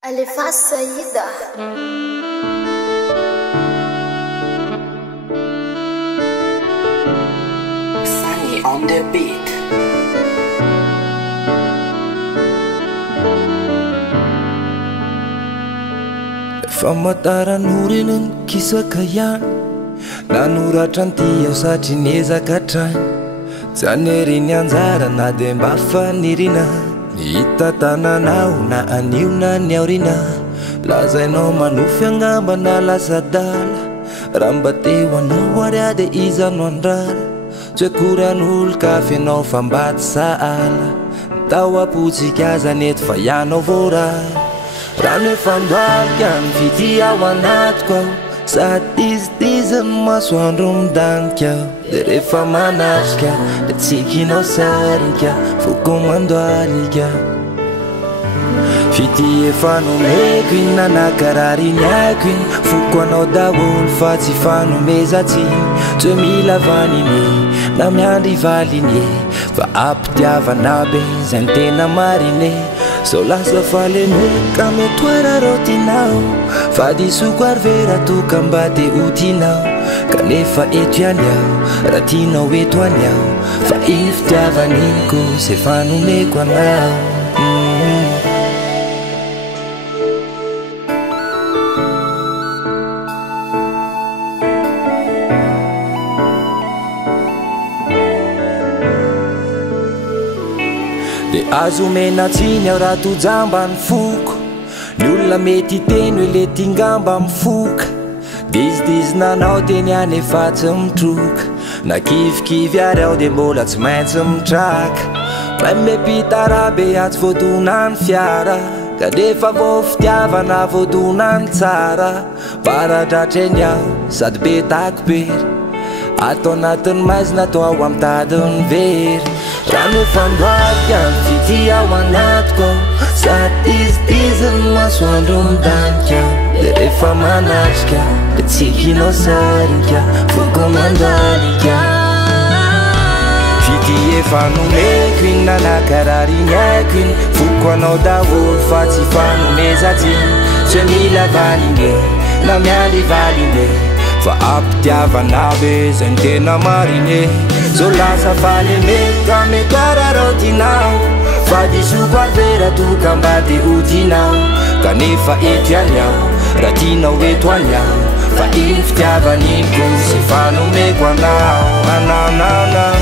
Alefas Saida. Sunny on the beat. Famataran'orenen kisaka ihany nanoratra an'ty aho satry niezaka hatrany tsy haneriny anjara na de mba fanirina nihita tananao na anio na ny aorina lazainao manofy angamba na lasa-dala raha mba teo anao arya de iza no andrara tsy akory an'olo kafy anao fa mba tsy sahala tao apotsika azany eto fa ianao voarara rano efa ndoalika mividy ao anatiko aho sady izidizany masoandro midanika aho de rehefa manatrika de tsikinao sarika foko mandoalika fity efa nomeko iny nanakarariny aiko iny foko anao daholo fa tsy fanomezatsiny tsy mila vaniny na miandry valiny fa ampitiavana be zay ny tena marine so lasa falemeka metoera rotinao fa disoko arivera toka mba de otinao kanefa eto ihany aho raha tianao eto any aho fa iny fitiavaniko zay fanomeko anao de azo menatsiny aho raha tojamba ny foko ny olona mety teny hoe le tingamba mifoka dizidizinaanao teny any efa tsy mitroka na kivikivy ary aho de mbola tsy maintsy mitraka maimepitarabe atsy voadonany fiara ka defa vo fitiavana voadonany tsara baradratreny aho sady be takopery atao anatin'ny maizina atao ao amin'ny tadiny very rano efa ndoalika mividy ao anatiko aho sady izidiziny masoandro midanika aho de rehefa manatrika de tsikinao sarika foko mandalika fidy efa nomeko iny nanakarariny aiko iny foko anao daholo fa tsy fanomezatsiny tsy mila valine na miandry valine fa ampitiavana be zay ny tena marine so lasa falemeka metoara rotinao fa disoko arivera toka mba de otinao kanefa eto ihany aho raha tianao eto any aho fa iny fitiavaniko zay fanomeko anao anaonao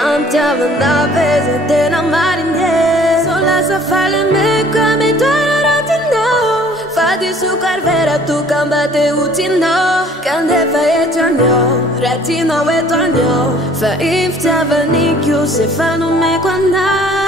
Amtiavana veze tena marine so lasa falemeka metoara rotinao fa disoko arivera toka mba de otinao kanefa eto any aho raha tianao eto any aho fa iny fitiavaniko zay fanomeko anao